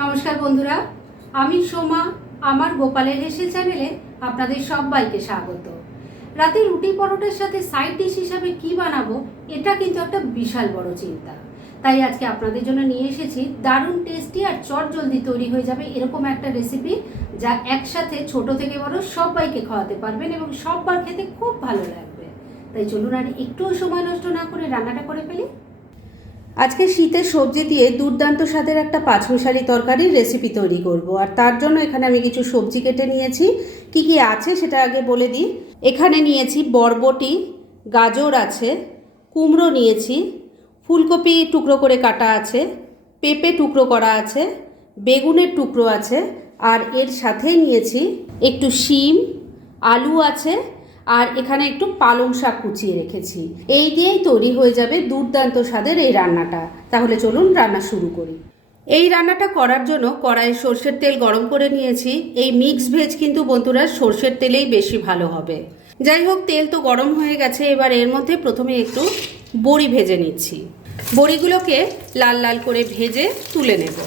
নমস্কার বন্ধুরা, আমি সোমা, আমার গোপালের হেসে চ্যানেলে আপনাদের সবাইকে স্বাগত। রাতে রুটি পরোটার সাথে সাইড ডিশ হিসাবে কি বানাবো, এটা কিন্তু একটা বিশাল বড় চিন্তা। তাই আজকে আপনাদের জন্য নিয়ে এসেছি দারুণ টেস্টি আর চট জলদি তৈরি হয়ে যাবে এরকম একটা রেসিপি যা একসাথে ছোট থেকে বড় সবাইকে খাওয়াতে পারবেন এবং সববার খেতে খুব ভালো লাগবে। তাই চলুন আর একটুও সময় নষ্ট না করে রান্নাটা করে ফেলি। আজকে শীতের সবজি দিয়ে দুর্দান্ত স্বাদের একটা পাঁচমিশালি তরকারির রেসিপি তৈরি করব। আর তার জন্য এখানে আমি কিছু সবজি কেটে নিয়েছি। কি কি আছে সেটা আগে বলে দিই। এখানে নিয়েছি বরবটি, গাজর আছে, কুমড়ো নিয়েছি, ফুলকপি টুকরো করে কাটা আছে, পেঁপে টুকরো করা আছে, বেগুনের টুকরো আছে, আর এর সাথেই নিয়েছি একটু শিম, আলু আছে আর এখানে একটু পালং শাক কুচিয়ে রেখেছি। এই দিয়েই তৈরি হয়ে যাবে দুর্দান্ত স্বাদের এই রান্নাটা। তাহলে চলুন রান্না শুরু করি। এই রান্নাটা করার জন্য কড়াইয়ে সর্ষের তেল গরম করে নিয়েছি। এই মিক্স ভেজ কিন্তু বন্ধুরা সর্ষের তেলেই বেশি ভালো হবে। যাই হোক, তেল তো গরম হয়ে গেছে। এবার এর মধ্যে প্রথমে একটু বড়ি ভেজে নিচ্ছি। বড়িগুলোকে লাল লাল করে ভেজে তুলে নেব।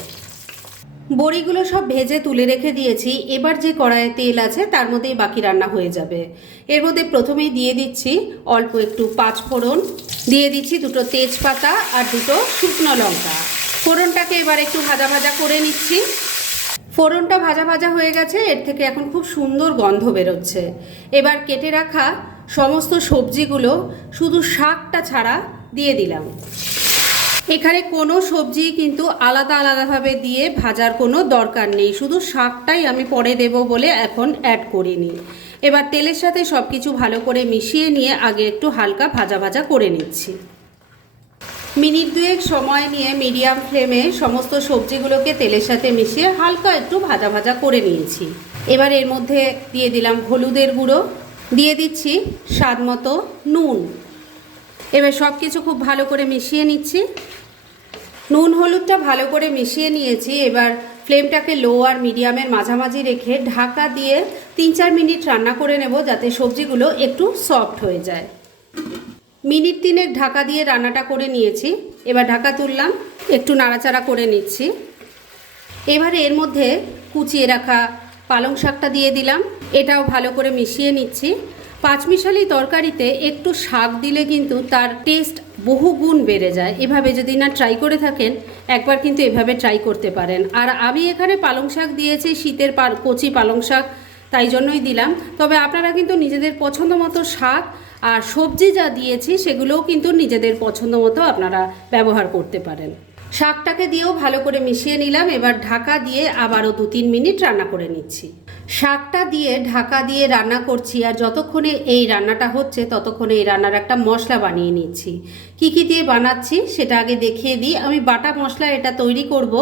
বড়িগুলো সব ভেজে তুলে রেখে দিয়েছি। এবার যে কড়াইয়ে তেল আছে, তার মধ্যেই বাকি রান্না হয়ে যাবে। এর মধ্যে প্রথমেই দিয়ে দিচ্ছি অল্প একটু পাঁচ ফোড়ন। দিয়ে দিচ্ছি দুটো তেজপাতা আর দুটো শুকনো লঙ্কা। ফোড়নটাকে এবার একটু ভাজা ভাজা করে নিচ্ছি। ফোড়নটা ভাজা ভাজা হয়ে গেছে, এর থেকে এখন খুব সুন্দর গন্ধ বেরোচ্ছে। এবার কেটে রাখা সমস্ত সবজিগুলো শুধু শাকটা ছাড়া দিয়ে দিলাম। এখানে কোনো সবজি কিন্তু আলাদা আলাদাভাবে দিয়ে ভাজার কোনো দরকার নেই। শুধু শাকটাই আমি পরে দেব বলে এখন অ্যাড করিনি। এবার তেলের সাথে সব কিছু ভালো করে মিশিয়ে নিয়ে আগে একটু হালকা ভাজা ভাজা করে নিচ্ছি। মিনিট দুয়েক সময় নিয়ে মিডিয়াম ফ্লেমে সমস্ত সবজিগুলোকে তেলের সাথে মিশিয়ে হালকা একটু ভাজা ভাজা করে নিয়েছি। এবার এর মধ্যে দিয়ে দিলাম হলুদের গুঁড়ো। দিয়ে দিচ্ছি স্বাদ মতো নুন। এবার সব কিছু খুব ভালো করে মিশিয়ে নিচ্ছি। নুন হলুদটা ভালো করে মিশিয়ে নিয়েছি। এবার ফ্লেমটাকে লো আর মিডিয়ামের মাঝামাঝি রেখে ঢাকা দিয়ে তিন চার মিনিট রান্না করে নেব যাতে সবজিগুলো একটু সফট হয়ে যায়। মিনিট তিনেক ঢাকা দিয়ে রান্নাটা করে নিয়েছি। এবার ঢাকা তুললাম, একটু নাড়াচাড়া করে নিচ্ছি। এবার এর মধ্যে কুচিয়ে রাখা পালং শাকটা দিয়ে দিলাম। এটাও ভালো করে মিশিয়ে নিচ্ছি। পাঁচমিশালি তরকারিতে একটু শাক দিলে কিন্তু তার টেস্ট বহু গুণ বেড়ে যায়। এভাবে যদি না ট্রাই করে থাকেন, একবার কিন্তু এভাবে ট্রাই করতে পারেন। আর আমি এখানে পালং শাক দিয়েছি, শীতের কচি পালং শাক, তাই জন্যই দিলাম। তবে আপনারা কিন্তু নিজেদের পছন্দ মতো শাক আর সবজি যা দিয়েছি, সেগুলোও কিন্তু নিজেদের পছন্দ মতো আপনারা ব্যবহার করতে পারেন। শাকটাকে দিয়েও ভালো করে মিশিয়ে নিলাম। এবার ঢাকা দিয়ে আবারও দু তিন মিনিট রান্না করে নিচ্ছি। শাকটা দিয়ে, ঢাকা দিয়ে রান্না করছি আর যতক্ষণে এই রান্নাটা হচ্ছে ততক্ষণে এই রান্নার একটা মশলা বানিয়ে নিচ্ছি। কি কি দিয়ে বানাচ্ছি সেটা আগে দেখিয়ে দিই। আমি বাটা মশলা এটা তৈরি করব।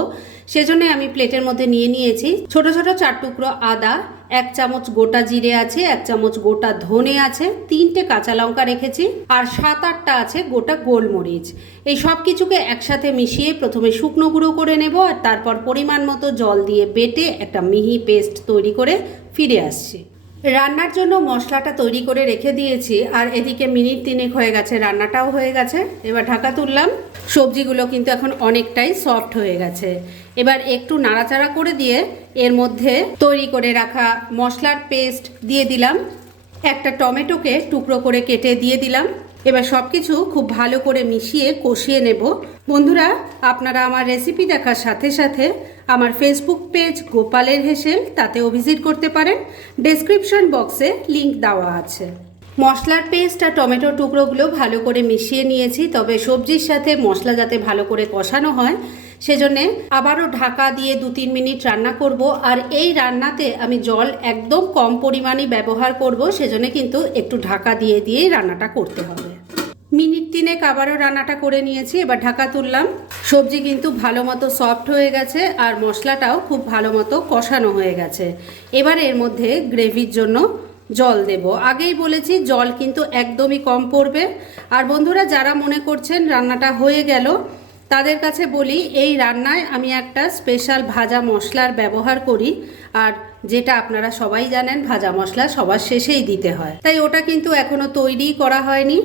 সেজন্য আমি প্লেটের মধ্যে নিয়ে নিয়েছি। ছোট ছোট চার টুকরো আদা, এক চামচ গোটা জিরে আছে, এক চামচ গোটা ধনে আছে, তিনটে কাঁচা লঙ্কা রেখেছি আর সাত আটটা আছে গোটা গোলমরিচ। এই সব কিছুকে একসাথে মিশিয়ে প্রথমে শুকনো গুঁড়ো করে নেব আর তারপর পরিমাণ মতো জল দিয়ে বেটে একটা মিহি পেস্ট তৈরি করে ফিরে আসছি। রান্নার জন্য মশলাটা তৈরি করে রেখে দিয়েছি আর এদিকে মিনিট তিনেক হয়ে গেছে, রান্নাটাও হয়ে গেছে। এবার ঢাকা তুললাম। সবজিগুলো কিন্তু এখন অনেকটাই সফট হয়ে গেছে। এবার একটু নাড়াচাড়া করে দিয়ে এর মধ্যে তৈরি করে রাখা মশলার পেস্ট দিয়ে দিলাম। একটা টমেটোকে টুকরো করে কেটে দিয়ে দিলাম। এবার সব কিছু খুব ভালো করে মিশিয়ে কষিয়ে নেব। বন্ধুরা, আপনারা আমার রেসিপি দেখার সাথে সাথে আমার ফেসবুক পেজ গোপালের হেসেল, তাতেও ভিজিট করতে পারেন। ডেসক্রিপশন বক্সে লিংক দেওয়া আছে। মশলার পেস্ট আর টমেটো টুকরোগুলো ভালো করে মিশিয়ে নিয়েছি, তবে সবজির সাথে মশলা যাতে ভালো করে কষানো হয় সেজন্যে আবারও ঢাকা দিয়ে দু তিন মিনিট রান্না করব। আর এই রান্নাতে আমি জল একদম কম পরিমাণে ব্যবহার করব, সেজন্য কিন্তু একটু ঢাকা দিয়ে দিয়েই রান্নাটা করতে হবে। মিনিট তিনেক আবারও রান্নাটা করে নিয়েছি, এবার ঢাকা তুললাম। সবজি কিন্তু ভালো মতো সফট হয়ে গেছে আর মশলাটাও খুব ভালো মতো কষানো হয়ে গেছে। এবার এর মধ্যে গ্রেভির জন্য জল দেব। আগেই বলেছি জল কিন্তু একদমই কম পড়বে। আর বন্ধুরা, যারা মনে করছেন রান্নাটা হয়ে গেল তাদের কাছে বলি, এই রান্নায় আমি একটা স্পেশাল ভাজা মশলার ব্যবহার করি। আর যেটা আপনারা সবাই জানেন, ভাজা মশলা সবার শেষেই দিতে হয়। তাই ওটা কিন্তু এখনও তৈরি করা হয়নি।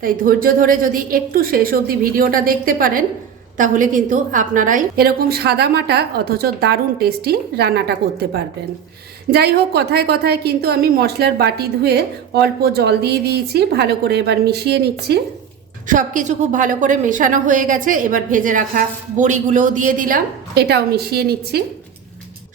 তাই ধৈর্য ধরে যদি একটু শেষ অবধি ভিডিওটা দেখতে পারেন, তাহলে কিন্তু আপনারাই এরকম সাদামাটা অথচ দারুণ টেস্টি রান্নাটা করতে পারবেন। যাই হোক, কথায় কথায় কিন্তু আমি মশলার বাটি ধুয়ে অল্প জল দিয়ে দিয়েছি, ভালো করে এবার মিশিয়ে নিচ্ছি। সব কিছু খুব ভালো করে মেশানো হয়ে গেছে। এবার ভেজে রাখা বড়িগুলোও দিয়ে দিলাম। এটাও মিশিয়ে নিচ্ছি।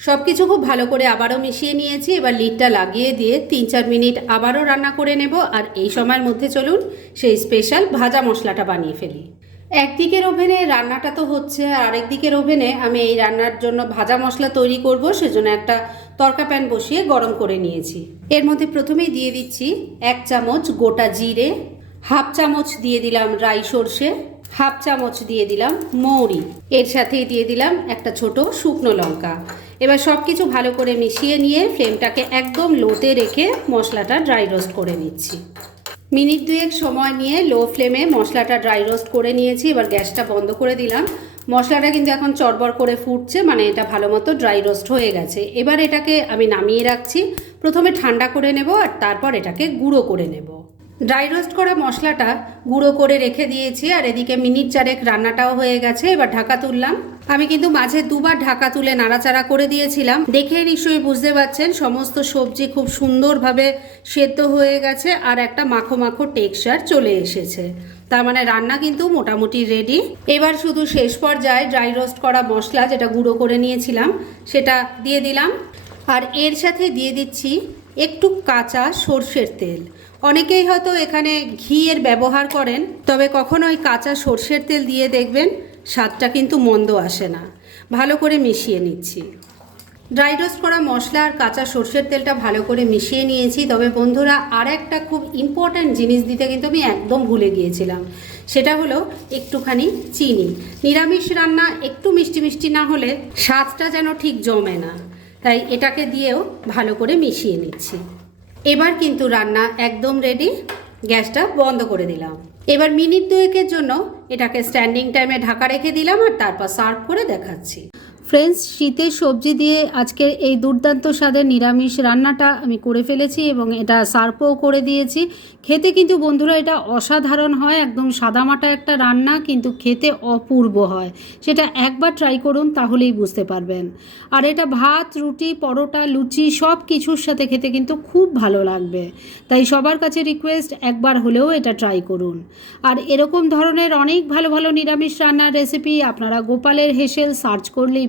সব কিছু খুব ভালো করে আবারও মিশিয়ে নিয়েছি। এবার লিডটা লাগিয়ে দিয়ে তিন চার মিনিট আবারও রান্না করে নেব। আর এই সময়ের মধ্যে চলুন সেই স্পেশাল ভাজা মশলাটা বানিয়ে ফেলি। একদিকের ওভেনে রান্নাটা তো হচ্ছে, আর আরেকদিকের ওভেনে আমি এই রান্নার জন্য ভাজা মশলা তৈরি করব। সেজন্য একটা তরকা প্যান বসিয়ে গরম করে নিয়েছি। এর মধ্যে প্রথমেই দিয়ে দিচ্ছি এক চামচ গোটা জিরে হাফ চামচ দিয়ে দিলাম রাই সর্ষে, হাফ চামচ দিয়ে দিলাম মৌরি। এর সাথেই দিয়ে দিলাম একটা ছোট শুকনো লঙ্কা। এবার সব কিছু ভালো করে মিশিয়ে নিয়ে ফ্লেমটাকে একদম লোতে রেখে মশলাটা ড্রাই রোস্ট করে নিচ্ছি। মিনিট দুয়েক সময় নিয়ে লো ফ্লেমে মশলাটা ড্রাই রোস্ট করে নিয়েছি, এবার গ্যাসটা বন্ধ করে দিলাম। মশলাটা কিন্তু এখন চড়বড় করে ফুটছে মানে এটা ভালো মতো ড্রাই রোস্ট হয়ে গেছে। এবার এটাকে আমি নামিয়ে রাখছি। প্রথমে ঠান্ডা করে নেব আর তারপর এটাকে গুঁড়ো করে নেব। ড্রাই রোস্ট করা মশলাটা গুঁড়ো করে রেখে দিয়েছি, আর এদিকে মিনিট চারেক রান্নাটাও হয়ে গেছে, এবার ঢাকা তুললাম। আমি কিন্তু মাঝে দুবার ঢাকা তুলে নাড়াচাড়া করে দিয়েছিলাম। দেখে নিশ্চয়ই বুঝতে পারছেন, সমস্ত সবজি খুব সুন্দরভাবে সেদ্ধ হয়ে গেছে, আর একটা মাখো মাখো টেক্সচার চলে এসেছে। তার মানে রান্না কিন্তু মোটামুটি রেডি এবার শুধু শেষ পর্যায়ে ড্রাই রোস্ট করা মশলা যেটা গুঁড়ো করে নিয়েছিলাম, সেটা দিয়ে দিলাম। আর এর সাথে দিয়ে দিচ্ছি একটু কাঁচা সর্ষের তেল। অনেকেই হয়তো এখানে ঘিয়ের ব্যবহার করেন, তবে কখনোই কাঁচা সর্ষের তেল দিয়ে দেখবেন স্বাদটা কিন্তু মন্দ আসে না। ভালো করে মিশিয়ে নিচ্ছি। ড্রাই রোস্ট করা মশলা আর কাঁচা সর্ষের তেলটা ভালো করে মিশিয়ে নিয়েছি, তবে বন্ধুরা আর একটা খুব ইম্পর্ট্যান্ট জিনিস দিতে কিন্তু আমি একদম ভুলে গিয়েছিলাম। সেটা হলো একটুখানি চিনি। নিরামিষ রান্না একটু মিষ্টি মিষ্টি না হলে স্বাদটা যেন ঠিক জমে না। তাই এটাকে দিয়েও ভালো করে মিশিয়ে নিচ্ছি। এবার কিন্তু রান্না একদম রেডি গ্যাসটা বন্ধ করে দিলাম। এবার মিনিট দুয়েকের জন্য এটাকে স্ট্যান্ডিং টাইমে ঢাকা রেখে দিলাম আর তারপর সার্ভ করে দেখাচ্ছি। ফ্রেন্ডস শীতের সবজি দিয়ে আজকের এই দুর্দান্ত স্বাদের নিরামিষ রান্নাটা আমি করে ফেলেছি এবং এটা সার্ভও করে দিয়েছি। খেতে কিন্তু বন্ধুরা এটা অসাধারণ হয়, একদম সাদামাটা একটা রান্না কিন্তু খেতে অপূর্ব হয়। সেটা একবার ট্রাই করুন, তাহলেই বুঝতে পারবেন। আর এটা ভাত, রুটি, পরোটা, লুচি সব কিছুর সাথে খেতে কিন্তু খুব ভালো লাগবে। তাই সবার কাছে রিকোয়েস্ট একবার হলেও এটা ট্রাই করুন। আর এরকম ধরনের অনেক ভালো ভালো নিরামিষ রান্নার রেসিপি আপনারা গোপালের হেসেল সার্চ করলেই